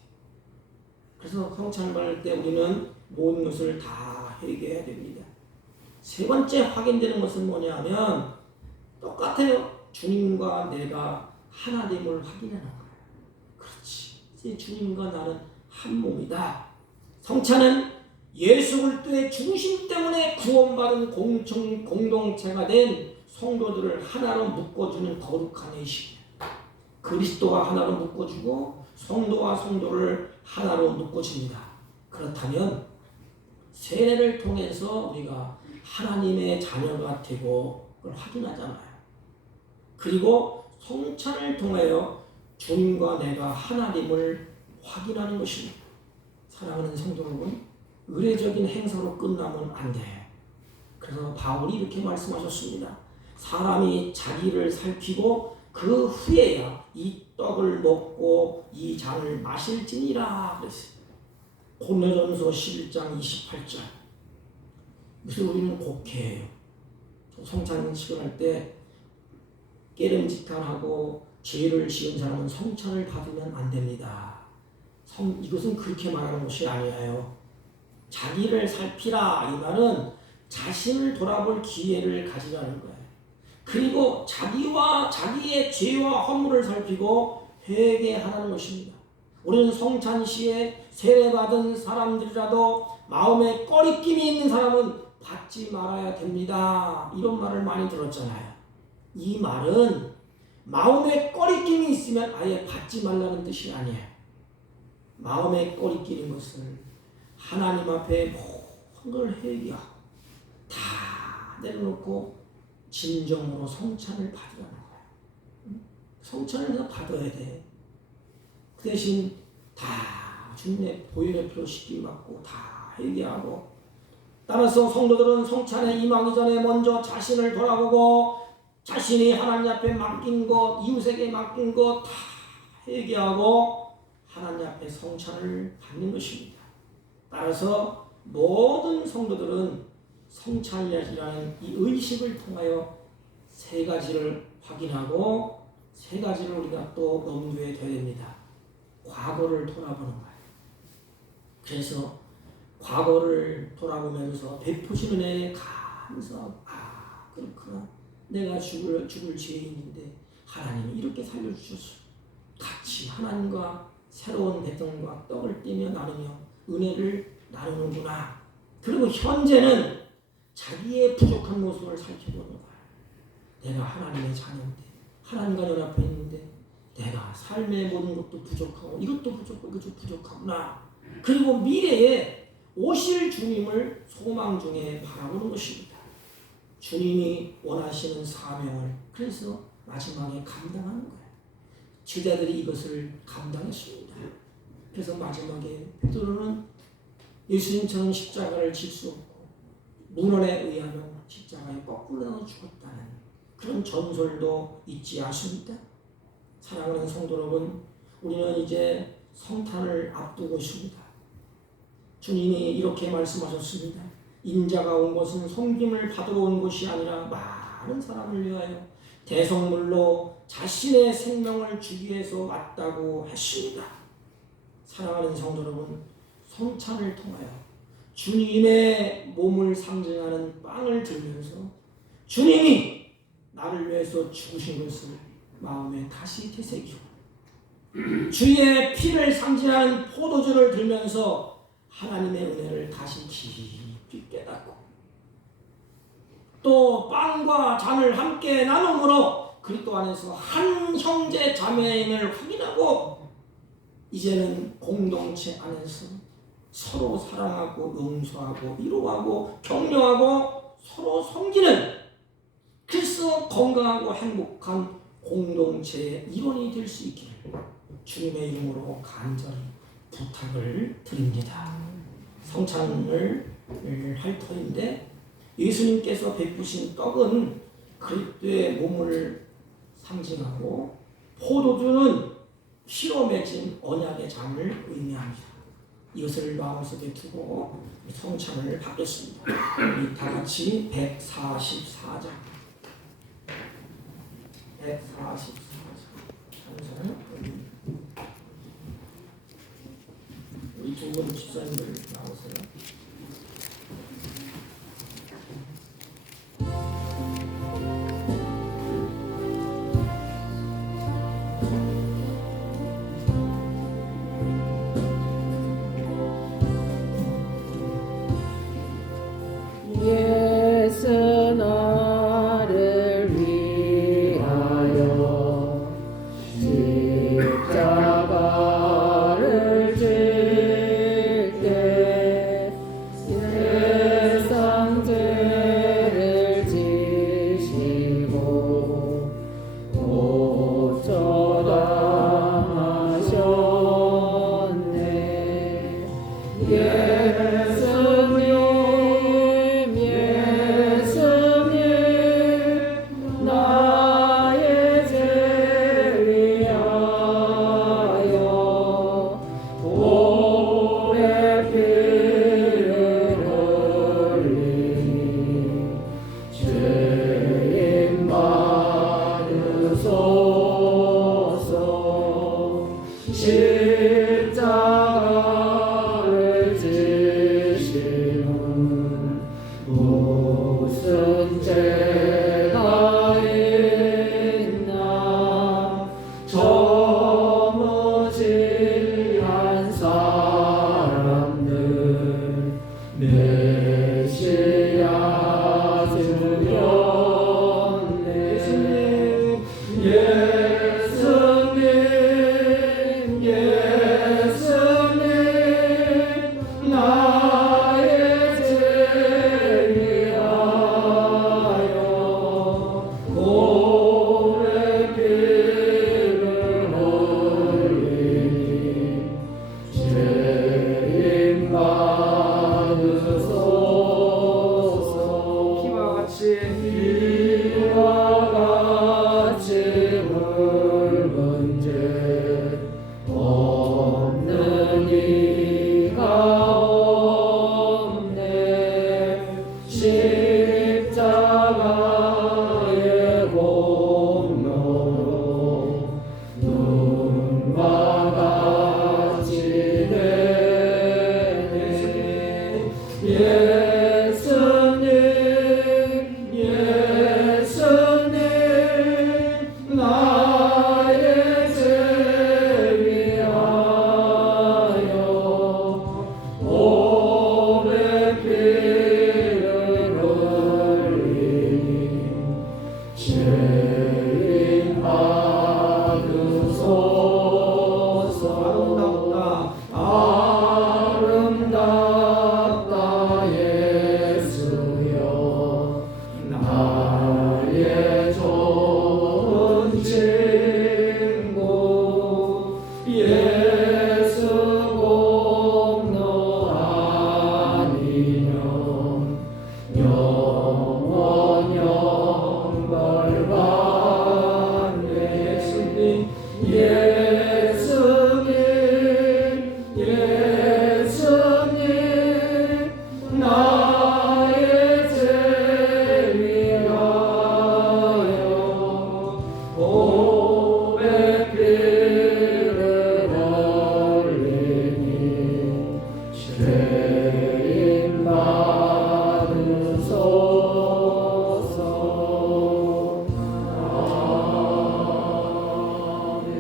그래서 성찬을 받을 때 우리는 모든 것을 다 회개해야 됩니다. 세 번째 확인되는 것은 뭐냐면 똑같아요. 주님과 내가 하나됨을 확인하는 거예요. 그렇지. 이제 주님과 나는 한 몸이다. 성찬은 예수 그리스도의 죽으심 때문에 구원받은 공동체가 된 성도들을 하나로 묶어주는 거룩한 의식이에요. 그리스도가 하나로 묶어주고 성도와 성도를 하나로 묶어줍니다. 그렇다면 세례를 통해서 우리가 하나님의 자녀가 되고 그걸 확인하잖아요. 그리고 성찬을 통하여 주님과 내가 하나님을 확인하는 것입니다. 사랑하는 성도 여러분, 의례적인 행사로 끝나면 안 돼요. 그래서 바울이 이렇게 말씀하셨습니다. 사람이 자기를 살피고 그 후에야 이 떡을 먹고 이 잔을 마실지니라 그랬어요. 고린도전서 11장 28절. 그래서 우리는 곡해해요. 성찬식을 할 때 깨름직한하고 죄를 지은 사람은 성찬을 받으면 안 됩니다. 이것은 그렇게 말하는 것이 아니에요. 자기를 살피라 이 말은 자신을 돌아볼 기회를 가지라는 거예요. 그리고 자기의 죄와 허물을 살피고 회개하라는 것입니다. 우리는 성찬 시에 세례받은 사람들이라도 마음에 꺼리낌이 있는 사람은 받지 말아야 됩니다. 이런 말을 많이 들었잖아요. 이 말은 마음에 꺼리낌이 있으면 아예 받지 말라는 뜻이 아니에요. 마음에 꺼리끼는 것을 하나님 앞에 모든 걸 회개하고 다 내려놓고 진정으로 성찬을 받으라는 거예요. 성찬을 받아야 돼. 그 대신 다 주님의 보혈의 피로 씻김 받고 다 회개하고, 따라서 성도들은 성찬에 임하기 전에 먼저 자신을 돌아보고 자신이 하나님 앞에 맡긴 것, 이웃에게 맡긴 것 다 회개하고 하나님 앞에 성찬을 받는 것입니다. 따라서 모든 성도들은 성찬이라는 이 의식을 통하여 세 가지를 확인하고 세 가지를 우리가 또 염두에 둬야 됩니다. 과거를 돌아보는 거예요. 그래서 과거를 돌아보면서 베푸신 은혜에 감사하고, 그렇구나. 내가 죽을 죄인인데 하나님이 이렇게 살려주셨어. 같이 하나님과 새로운 배경과 떡을 떼며 나누며 은혜를 나누는구나. 그리고 현재는 자기의 부족한 모습을 살펴보는 거야. 내가 하나님의 자녀인데, 하나님과 연합해 있는데 내가 삶의 모든 것도 부족하고 이것도 부족하고 이것도 부족하구나. 그리고 미래에 오실 주님을 소망 중에 바라보는 것입니다. 주님이 원하시는 사명을 그래서 마지막에 감당하는 거예요. 제자들이 이것을 감당했습니다. 그래서 마지막에 베드로는 예수님처럼 십자가를 질 수 없고 문헌에 의하면 십자가에 거꾸로 나눠 죽었다는 그런 전설도 잊지 않습니다. 사랑하는 성도 여러분, 우리는 이제 성탄을 앞두고 있습니다. 주님이 이렇게 말씀하셨습니다. 인자가 온 것은 섬김을 받으러 온 것이 아니라 많은 사람을 위하여 대성물로 자신의 생명을 주기 위해서 왔다고 했습니다. 사랑하는 성도 여러분, 성찬을 통하여 주님의 몸을 상징하는 빵을 들면서 주님이 나를 위해서 죽으신 것을 마음에 다시 되새기고, 주의 피를 상징하는 포도주를 들면서 하나님의 은혜를 다시 깊이 깨닫고, 또 빵과 잔을 함께 나눔으로 그리스도 안에서 한 형제 자매임을 확인하고, 이제는 공동체 안에서 서로 사랑하고 용서하고 위로하고 격려하고 서로 섬기는 그래서 건강하고 행복한 공동체의 일원이 될 수 있기를 주님의 이름으로 간절히 부탁을 드립니다. 성찬을 할 터인데 예수님께서 베푸신 떡은 그리스도의 몸을 상징하고 포도주는 피로 맺은 언약의 잔을 의미합니다. 이것을 마음속에 두고 성찬을 받겠습니다. 우리 다 같이 144장 144장 찬송을 두 분 집사님들 나오세요. 예수 나를 위하여 십자가를 질때 세상 죄를 지시고 고쳐당하셨네. 예수님 나의 죄 위하여 오래 피를 흘리니 죄인 받으소서. 십자가를 지시는 무슨 죄가 있나. 저 무지한 사람들 메시아 주였네. 예수님 나의 죄 위하여 오래 피를 흘리니 죄인 받으소서. 피와 같이 붉은 죄 없는 이가 없네. 십자가의 공로로 눈과 같이 되네. 예수님 나의 죄 위하여 오래 피를 흘리니 죄인 받으소서. 아름답다 예수여 나의 좋은 친구. 예수 공로 아니면 영원 영벌 받네. 예수님 나의 죄 위하여 오래 피를 흘리니 죄인 받으소서. 아멘.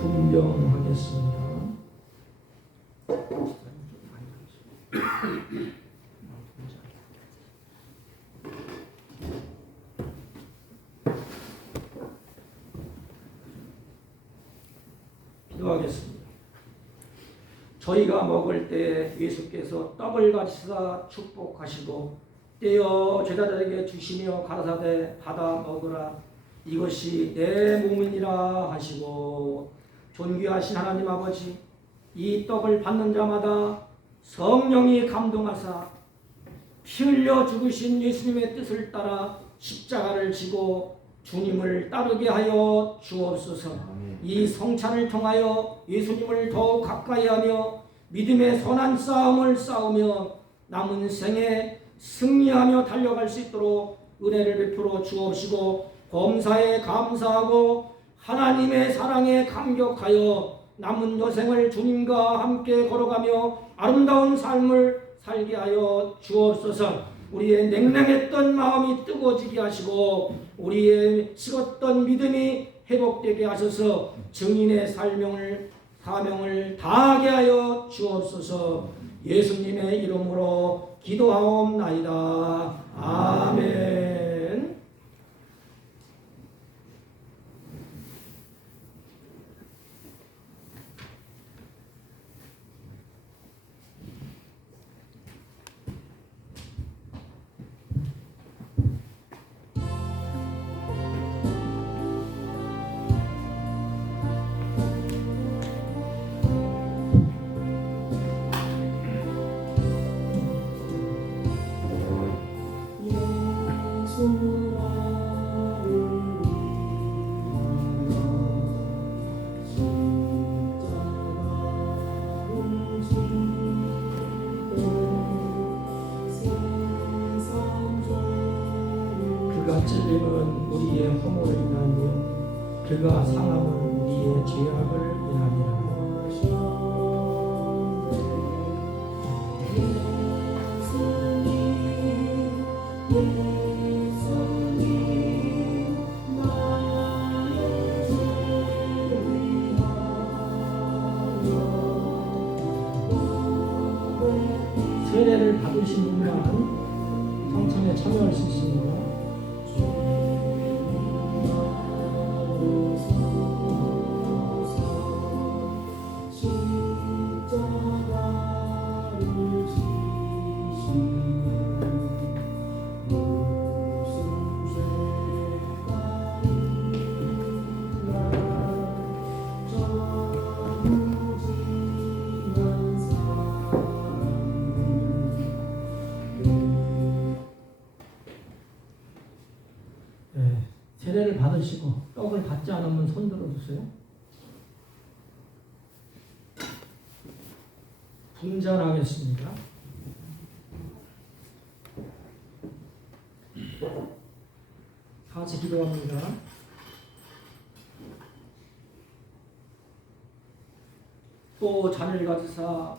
분명하겠습니다. 기도하겠습니다. 저희가 먹을 때 예수께서 떡을 가지사 축복하시고 떼어 제자들에게 주시며 가라사대 받아 먹으라 이것이 내 몸이니라 하시고, 존귀하신 하나님 아버지, 이 떡을 받는 자마다 성령이 감동하사 피 흘려 죽으신 예수님의 뜻을 따라 십자가를 지고 주님을 따르게 하여 주옵소서. 이 성찬을 통하여 예수님을 더욱 가까이 하며 믿음의 선한 싸움을 싸우며 남은 생에 승리하며 달려갈 수 있도록 은혜를 베풀어 주옵시고, 범사에 감사하고 하나님의 사랑에 감격하여 남은 여생을 주님과 함께 걸어가며 아름다운 삶을 살게 하여 주옵소서. 우리의 냉랭했던 마음이 뜨거워지게 하시고 우리의 식었던 믿음이 회복되게 하셔서 증인의 사명을 다하게 하여 주옵소서. 예수님의 이름으로 기도하옵나이다. 아멘. 그가 찔림은 우리의 허물을 인하며 그가 상함은 우리의 죄악을 인하니라. 세례를 받으신 분만 성찬에 참여할 수 있습니다. 세례를 받으시고 떡을 받지 않으면 손 들어주세요. 분전하겠습니다. 같이 기도합니다. 또 잔을 가지사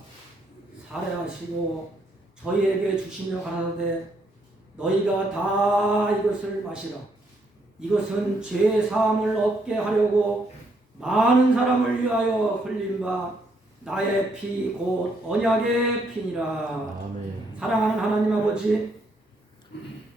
살해하시고 저희에게 주시며 가라사대 너희가 다 이것을 마시라. 이것은 죄 사함을 얻게 하려고 많은 사람을 위하여 흘린 바 나의 피 곧 언약의 피니라. 아멘. 사랑하는 하나님 아버지,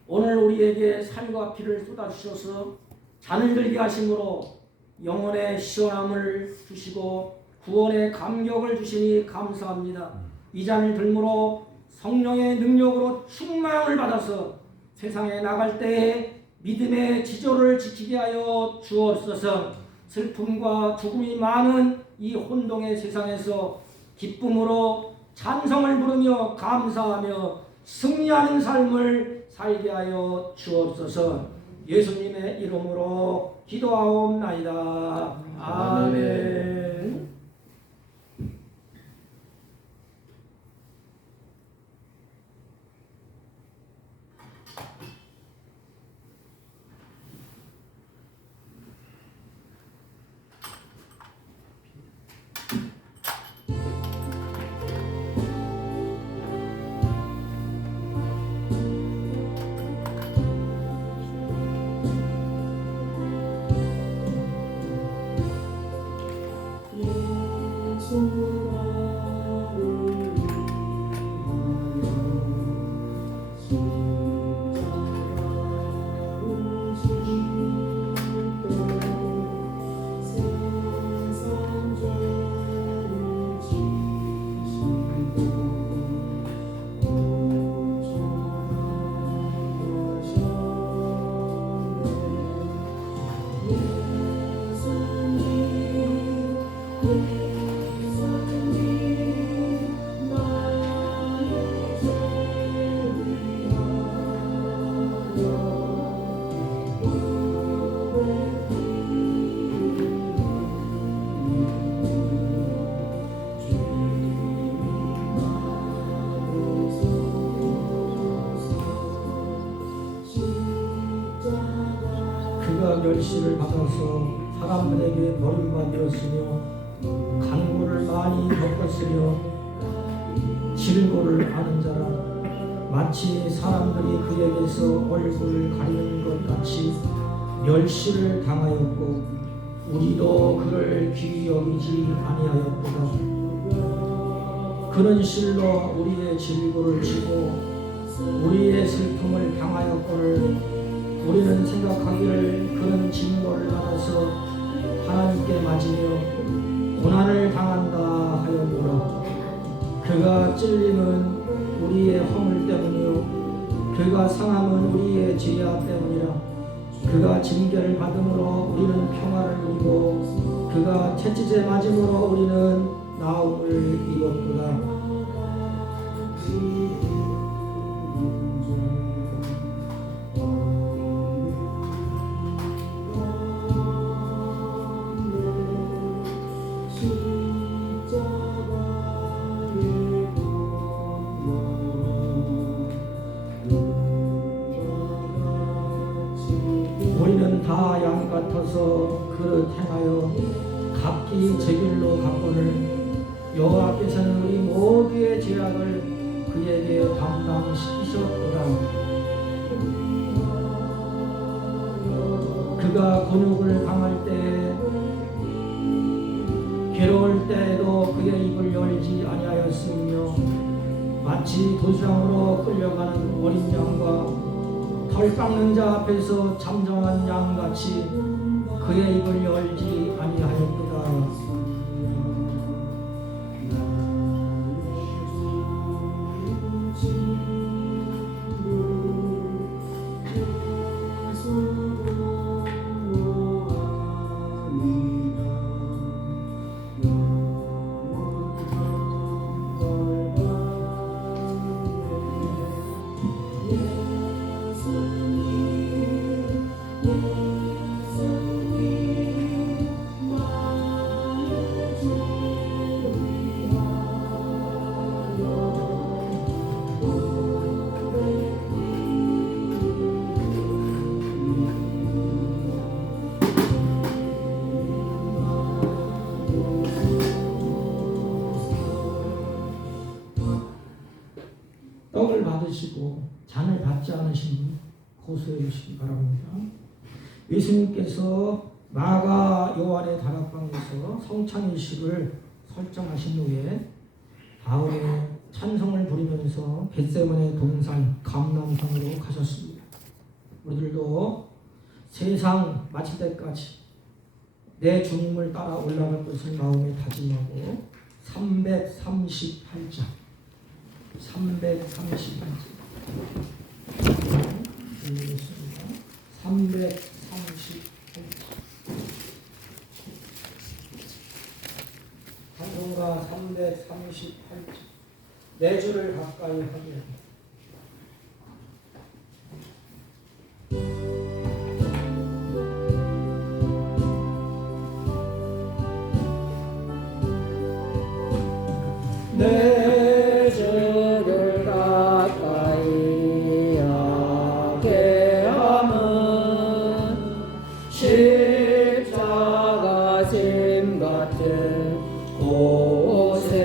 오늘 우리에게 살과 피를 쏟아주셔서 잔을 들게 하심으로 영혼의 시원함을 주시고 구원의 감격을 주시니 감사합니다. 이 잔을 들므로 성령의 능력으로 충만을 받아서 세상에 나갈 때에 믿음의 지조를 지키게 하여 주옵소서. 슬픔과 죽음이 많은 이 혼동의 세상에서 기쁨으로 찬성을 부르며 감사하며 승리하는 삶을 살게 하여 주옵소서. 예수님의 이름으로 기도하옵나이다. 아멘. 그가 멸시를 받아서 사람들에게 버림받았으며 많이 겪었으며 질고를 아는 자라 마치 사람들이 그에게서 얼굴을 가리는 것 같이 멸시를 당하였고 우리도 그를 귀히 여기지 아니하였도다. 그는 실로 우리의 질고를 지고 우리의 슬픔을 당하였거늘 우리는 생각하기를 그는 징벌을 받아서 하나님께 맞으며 고난을 당한다 하였노라. 그가 찔림은 우리의 허물 때문이요 그가 상함은 우리의 죄악 때문이라. 그가 징계를 받음으로 우리는 평화를 누리고 그가 채찍에 맞음으로 우리는 나음을 입었구나. 우리는 다 양 같아서 그릇 행하여 각기 제 길로 갔거늘 여호와께서는 우리 모두의 죄악을 그에게 담당시키셨도다. 그가 곤욕을 당할 때 괴로울 때에도 그의 입을 열지 아니하였으며 마치 도주장으로 끌려가는 어린 양과 털 깎는 자 앞에서 잠잠한 양같이 그의 입을 열지 아니하였도다. 떡을 받으시고 잔을 받지 않으신 분 고소해 주시기 바랍니다. 예수님께서 마가 요한의 다락방에서 성찬일식을 설정하신 후에 다음에 찬송을 부리면서 겟세마네 동산 감람산으로 가셨습니다. 우리들도 세상 마칠 때까지 내 주님을 따라 올라갈 것을 마음에 다짐하고 338장 338장 찬송가 338장 내 주를 가까이 하게 내 주를 가까이 하게 함은 십자가 짐 같은 고생이나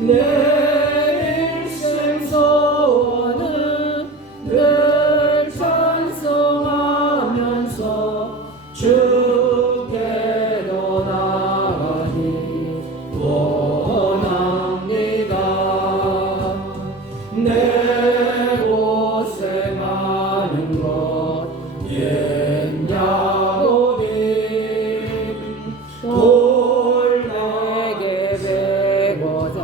내 일생 소원은 늘 찬송하면서 주께로 나가니 원합니다. 내 고생하는 것 옛야고비 돌 내게 베고자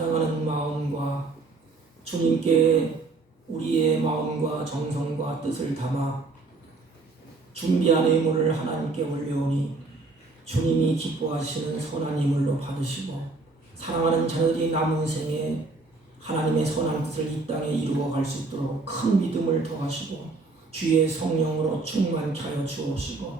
사랑하는 마음과 주님께 우리의 마음과 정성과 뜻을 담아 준비한 예물을 하나님께 올려오니 주님이 기뻐하시는 선한 예물로 받으시고 사랑하는 자녀들이 남은 생에 하나님의 선한 뜻을 이 땅에 이루어 갈 수 있도록 큰 믿음을 더하시고 주의 성령으로 충만케 하여 주옵시고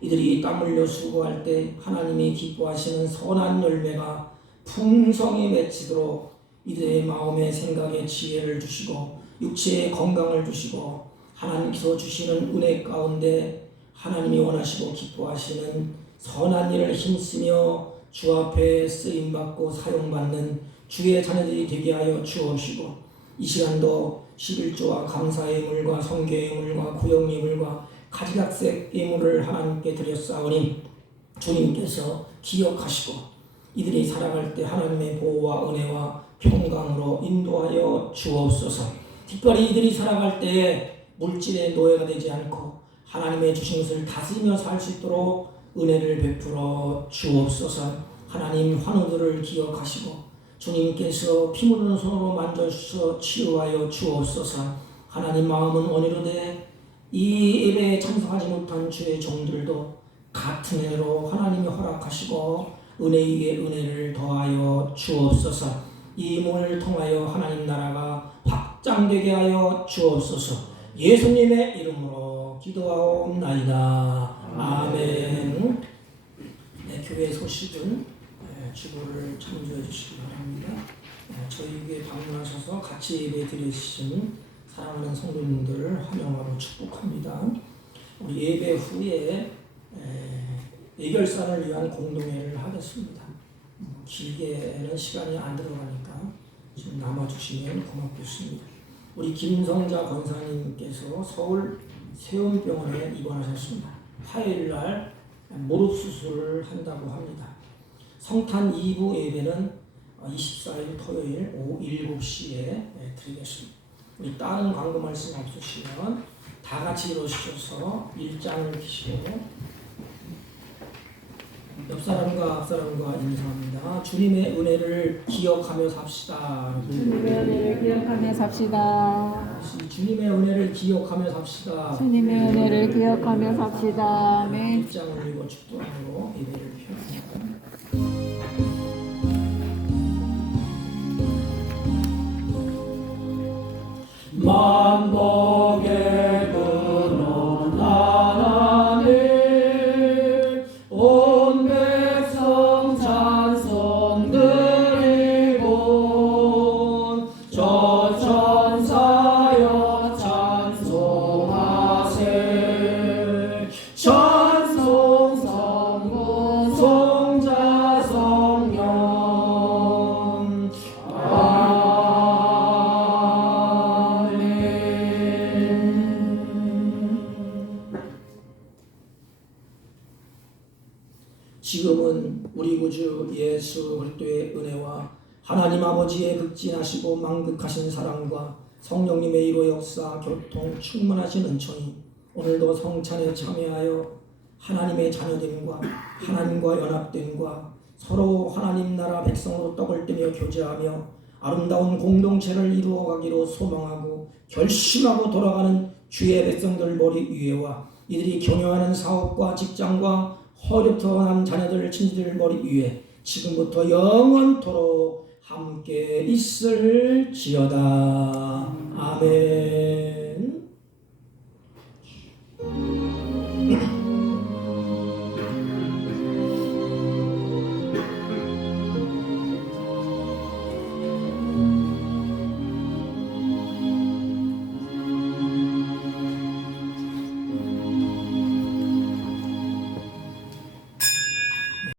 이들이 땀 흘려 수고할 때 하나님이 기뻐하시는 선한 열매가 풍성히 맺히도록 이들의 마음의 생각에 지혜를 주시고 육체의 건강을 주시고 하나님께서 주시는 은혜 가운데 하나님이 원하시고 기뻐하시는 선한 일을 힘쓰며 주 앞에 쓰임받고 사용받는 주의 자녀들이 되게 하여 주옵시고 이 시간도 11조와 감사의 예물과 성교의 예물과 구역 예물과 가지각색 예물을 하나님께 드렸사오니 주님께서 기억하시고 이들이 살아갈 때 하나님의 보호와 은혜와 평강으로 인도하여 주옵소서. 특별히 이들이 살아갈 때 물질의 노예가 되지 않고 하나님의 주신 것을 다스리며 살 수 있도록 은혜를 베풀어 주옵소서. 하나님 환우들을 기억하시고 주님께서 피 묻은 손으로 만져주셔서 치유하여 주옵소서. 하나님 마음은 온유로되 이 예배에 참석하지 못한 주의 종들도 같은 은혜로 하나님이 허락하시고 은혜 위에 은혜를 더하여 주옵소서. 이 예물을 통하여 하나님 나라가 확장되게 하여 주옵소서. 예수님의 이름으로 기도하옵나이다. 아멘. 네, 교회 소식은 주보를 참조해 주시기 바랍니다. 저희에게 방문하셔서 같이 예배 드리신 사랑하는 성도님들을 환영하고 축복합니다. 우리 예배 후에 예결산을 위한 공동회를 하겠습니다. 길게는 시간이 안 들어가니까 좀 남아주시면 고맙겠습니다. 우리 김성자 권사님께서 서울 세운병원에 입원하셨습니다. 화요일날 무릎 수술을 한다고 합니다. 성탄 2부 예배는 24일 토요일 오후 7시에 드리겠습니다. 우리 다른 광고 말씀 없으시면 다 같이 일어서셔서 일장을 드시고 옆사람과 앞사람과 인사합니다. 주님의 은혜를 기억하며 삽시다. 주님의 은혜를 기억하며 삽시다. 주님의 은혜를 기억하며 삽시다. 주님의 은혜를 기억하며 삽시다. 아멘. 입장 올리고 축도함으로 예배를 펴니다. 만복의 근원 하나님 온 백성 찬송 드리고 저천사여 찬송하세. 찬송 성부 성자 성령 지금은 우리 구주 예수 그리스도의 은혜와 하나님 아버지의 극진하시고 만극하신 사랑과 성령님의 이로 역사 교통 충만하신 은총이 오늘도 성찬에 참여하여 하나님의 자녀됨과 하나님과 연합됨과 서로 하나님 나라 백성으로 떡을 떼며 교제하며 아름다운 공동체를 이루어가기로 소망하고 결심하고 돌아가는 주의 백성들 머리 위에와 이들이 경영하는 사업과 직장과 허력한 자녀들 친지들 머리 위에 지금부터 영원토록 함께 있을지어다. 아멘.